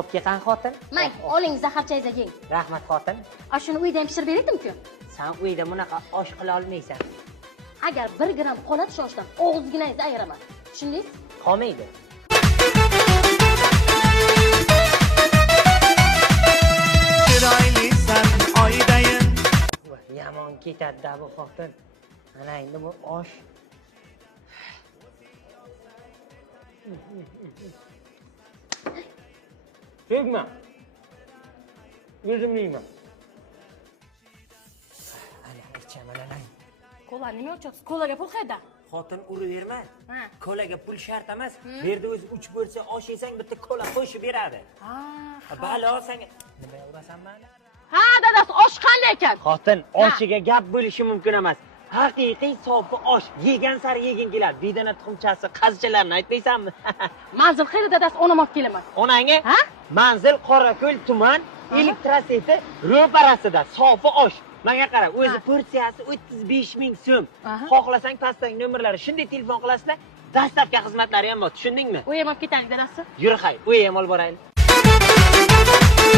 Olib kelgan xotin. Mang, oling zaharchangizga yeng. Rahmat xotin. Shuni uyda ham pishirib berdim-ku. Sen uyda bunaqa osh qila olmaysan. Agar 1 gram qoladi shu oshdan, og'izginangizni ayiraman. Tushundingiz? Qolmaydi. Chiroylisan oydayin. Yomon ketadi bu xotin. Ana endi bu osh. Tegma. O'zim yeyman. Ana ichaman ana. Kola nima uchun? Kolaga pul qayda? Xotin uraverma. Ha. Kolaga pul shart emas. Bu yerda o'zi 3 bo'lsa osh yesang bitta kola qo'shib beradi. Balo senga nima urasan mani? Ha, dadasi, osh qanday ekan? Xotin, oshiga gap bo'lishi mumkin emas. Haqiqiy sofi osh. Yegan sari yegin keladi. Bedana tuxumchasi, qazichalarni aytmaysanmi? Manzil qayerda, dadasi? Onam olib kelaman. Onangga? Ha? Manzil Qorako'l tuman elektroseti ro'parasida sofi osh. Menga qara, o'zi porsiyasi 35 ming so'm. Xohlasang pastdagi nomerlari shunday telefon qilasizlar, dastlabki xizmatlari ham bor, tushundingmi? U ham olib ketaylik, dadasi. Yur hay, u ham olib boraylik.